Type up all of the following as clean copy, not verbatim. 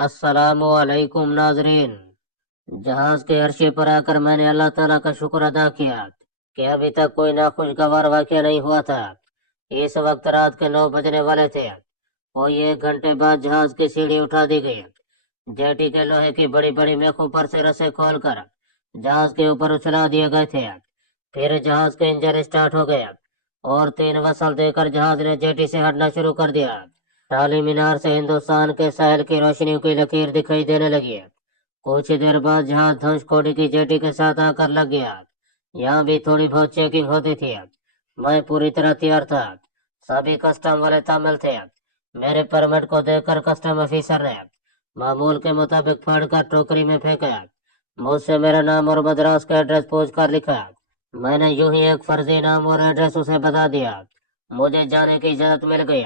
अस्सलामुअलैकुम नाजरीन। जहाज के अर्शी पर आकर मैंने अल्लाह ताला का शुक्र अदा किया कि अभी तक कोई नाखुशगवार वाक़या नहीं हुआ था। इस वक्त रात के 9 बजने वाले थे। कोई 1 घंटे बाद जहाज की सीढ़ी उठा दी गई। जेटी के लोहे की बड़ी बड़ी मेखों पर से रस्से खोलकर जहाज के ऊपर उछला दिए गए थे। फिर जहाज के इंजन स्टार्ट हो गया और 3 वसल देकर जहाज ने जेटी से हटना शुरू कर दिया। टाली मीनार से हिंदुस्तान के साहिल की रोशनी की लकीर दिखाई देने लगी। कुछ देर बाद जहाज धनुषकोडी की जेटी के साथ आकर लग गया। यहाँ भी थोड़ी बहुत चेकिंग होती थी। मैं पूरी तरह तैयार था। सभी कस्टम वाले तामिल थे। मेरे परमिट को देखकर कस्टम ऑफिसर ने मामूल के मुताबिक फाड़कर टोकरी में फेंका। मुझसे मेरा नाम और मद्रास का एड्रेस पूछ कर लिखा। मैंने यूं ही एक फर्जी नाम और एड्रेस उसे बता दिया। मुझे जाने की इजाजत मिल गई।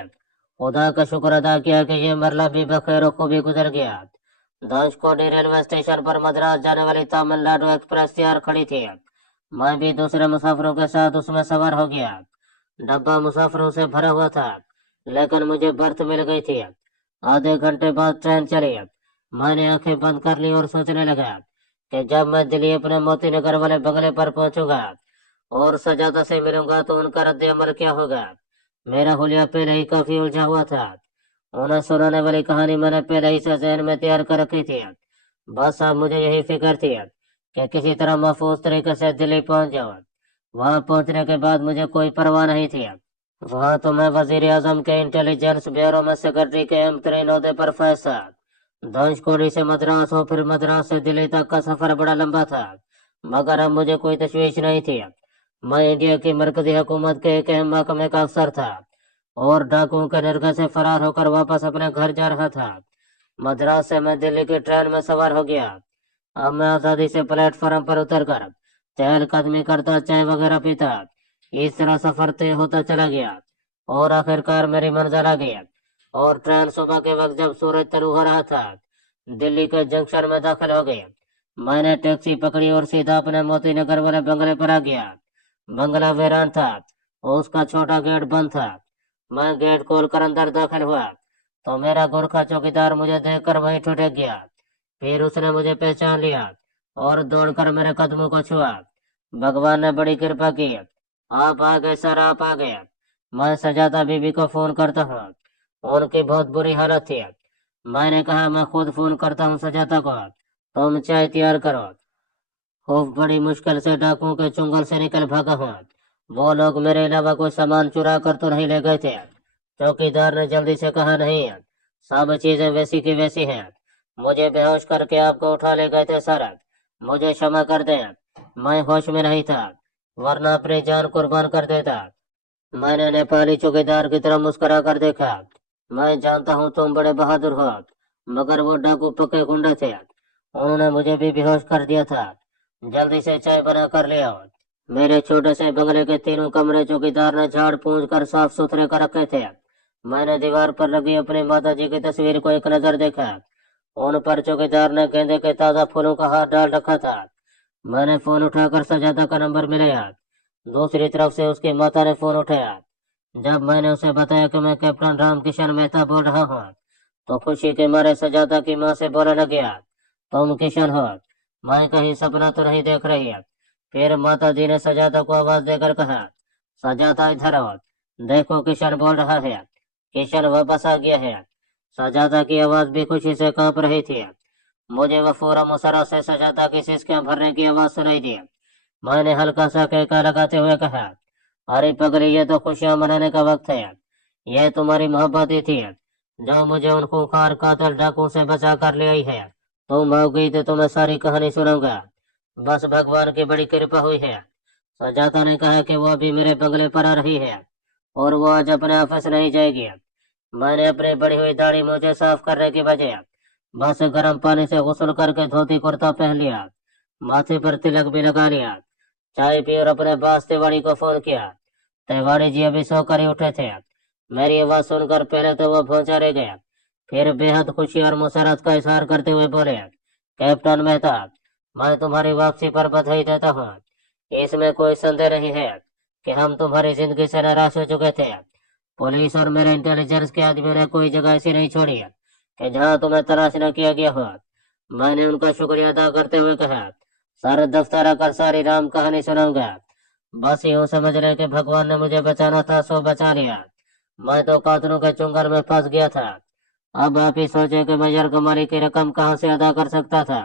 खुदा का शुक्र अदा किया कि ये मरला भी बखैर खूबी गुजर गया। धनुषकोडी रेलवे स्टेशन पर मद्रास जाने वाली तमिलनाडु एक्सप्रेस तैयार खड़ी थी। मैं भी दूसरे मुसाफिरों के साथ उसमें सवार हो गया। डब्बा मुसाफिरों से भरा हुआ था, लेकिन मुझे बर्थ मिल गई थी। आधे घंटे बाद ट्रेन चली। मैंने आंखें बंद कर ली और सोचने लगा कि जब मैं दिल्ली अपने मोती नगर वाले बंगले पर पहुंचूंगा और सजादा से मिलूंगा तो उनका रद्द अमल क्या होगा। मेरा हुलिया पहले ही काफी उलझा हुआ था। उन्हें सुनाने वाली कहानी मैंने पहले ही से जहन में तैयार कर रखी थी। बस अब मुझे यही फिक्र थी कि किसी तरह महफूज तरीके से दिल्ली पहुंच जाऊं। वहां पहुंचने के बाद मुझे कोई परवाह नहीं थी। वहां तो मैं वजीर आजम के इंटेलिजेंस ब्यूरो में सेक्रेटरी के M3 ओहदे पर फैज था। धनुषकोडी से मद्रास और फिर मद्रास से दिल्ली तक का सफर बड़ा लंबा था, मगर अब मुझे कोई तशवीश नहीं थी। मैं इंडिया की मरकजी हुकूमत के एक अहम महकमे का अफसर था और डाकुओं के नरगे से फरार होकर वापस अपने घर जा रहा था। मद्रास से मैं दिल्ली की ट्रेन में सवार हो गया। अब मैं आजादी से प्लेटफॉर्म पर उतरकर चहलकदमी करता, चाय वगैरह पीता। इस तरह सफर तय होता चला गया और आखिरकार मेरी मंजिल आ गई। और ट्रेन सुबह के वक्त जब सूरज तलू हो रहा था, दिल्ली के जंक्शन में दाखिल हो गई। मैंने टैक्सी पकड़ी और सीधा अपने मोती नगर वाले बंगले पर आ गया। बंगला वीरान था और उसका छोटा गेट बंद था। मैं गेट खोलकर अंदर दाखिल हुआ तो मेरा गोरखा चौकीदार मुझे देखकर वहीं ठुठक गया। फिर उसने मुझे पहचान लिया और दौड़कर मेरे कदमों को छुआ। भगवान ने बड़ी कृपा की। आप आ गए सर, आप आ गए। मैं सजादा बीबी को फोन करता हूँ, उनकी बहुत बुरी हालत थी। मैंने कहा मैं खुद फोन करता हूँ सजादा को, तुम चाय तैयार करो। खूब बड़ी मुश्किल से डाकुओं के चुंगल से निकल भागा हूँ। वो लोग मेरे अलावा कोई सामान चुरा कर तो नहीं ले गए थे। चौकीदार ने जल्दी से कहा, नहीं, सब चीजें वैसी की वैसी हैं। मुझे बेहोश करके आपको उठा ले गए थे सर, मुझे क्षमा कर दें। मैं होश में नहीं था, वरना अपनी जान कुर्बान कर देता। मैंने नेपाली चौकीदार की तरफ मुस्कुरा कर देखा। मैं जानता हूँ तुम बड़े बहादुर हो, मगर वो डाकू पक्के गुंडे थे। उन्होंने मुझे भी बेहोश कर दिया था। जल्दी से चाय बना कर ले आओ। मेरे छोटे से बंगले के तीनों कमरे चौकीदार ने झाड़ पूंछ कर साफ सुथरे कर रखे थे। मैंने दीवार पर लगी अपनी माता जी की तस्वीर को एक नजर देखा। उन पर चौकीदार ने गेंदे के ताजा फूलों का हाथ डाल रखा था। मैंने फोन उठाकर सजादा का नंबर मिलाया। दूसरी तरफ से उसकी माता ने फोन उठाया। जब मैंने उसे बताया कि मैं कैप्टन रामकिशन मेहता बोल रहा हूँ, तो खुशी के मारे सजादा की माँ से बोलने लग गया, तुम किशन हो? मैं कहीं सपना तो नहीं देख रही है? फिर माता जी ने सजादा को आवाज देकर कहा, सजादा इधर आओ, देखो किशन बोल रहा है। किशन वापस आ गया है। सजादा की आवाज भी खुशी से कांप रही थी। मुझे वफूरा मुसरत से सजादा की सिसकियां भरने की आवाज सुनाई दी। मैंने हल्का सा कहका लगाते हुए कहा, अरे पगली, ये तो खुशियां मनाने का वक्त है। यह तुम्हारी मोहब्बत ही थी जो मुझे उन खूंखार कातल डाकुओं से बचा कर ले आई है। तुम आओ गई तो तुम्हें सारी कहानी सुनाऊंगा। बस भगवान की बड़ी कृपा हुई है। सजादा ने कहा कि वो अभी मेरे बंगले पर आ रही है और वो आज अपने ऑफिस नहीं जाएगी। मैंने अपनी बड़ी हुई दाढ़ी मुझे साफ करने की बजाय बस गर्म पानी से गुस्ल करके धोती कुर्ता पहन लिया, माथे पर तिलक भी लगा लिया, चाय पी और अपने बास तिवाड़ी को फोन किया। तिवाड़ी जी अभी सोकर ही उठे थे। मेरी आवाज सुनकर पहले तो वो भौंचा रह गया, फिर बेहद खुशी और मुसरत का इजहार करते हुए बोले, कैप्टन मेहता, मैं तुम्हारी वापसी पर बधाई देता हूँ। इसमें कोई संदेह नहीं है कि हम तुम्हारी जिंदगी से नाराज हो चुके थे। पुलिस और मेरे इंटेलिजेंस के आदमियों ने कोई जगह ऐसी नहीं छोड़ी कि जहाँ तुम्हें तलाश न किया गया हो। मैंने उनका शुक्रिया अदा करते हुए कहा, सारे दफ्तर आकर सारी राम कहानी सुनाऊंगा। बस यूं समझ रहे कि भगवान ने मुझे बचाना था सो बचा लिया। मैं तो कातलों के चुंगल में फंस गया था। अब आप ही सोचे कि मैं यरगमाली की रकम कहाँ से अदा कर सकता था।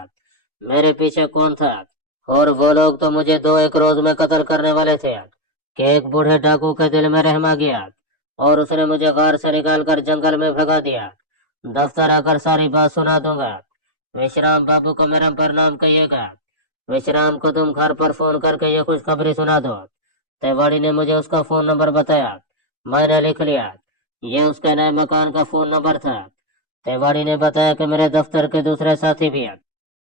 मेरे पीछे कौन था, और वो लोग तो मुझे 2-1 रोज में कत्ल करने वाले थे कि एक बूढ़े डाकू के दिल में रहम आ गया और उसने मुझे गार से निकाल कर जंगल में भगा दिया। दफ्तर आकर सारी बात सुना दूंगा। विश्राम बाबू को मेरा प्रणाम कहिएगा। विश्राम को तुम घर पर फोन करके ये खुशखबरी सुना दो। तिवारी ने मुझे उसका फोन नंबर बताया। मैंने लिख लिया। ये उसके नए मकान का फोन नंबर था। तिवारी ने बताया कि मेरे दफ्तर के दूसरे साथी भी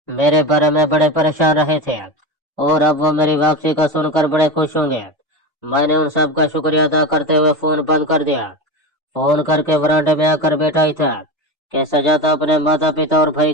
मेरे बारे में बड़े परेशान रहे थे और अब वो मेरी वापसी का सुनकर बड़े खुश होंगे। मैंने उन सब का शुक्रिया अदा करते हुए फोन बंद कर दिया। फोन करके वरांडे में आकर बैठा ही था कि सजा तो अपने माता पिता और भाई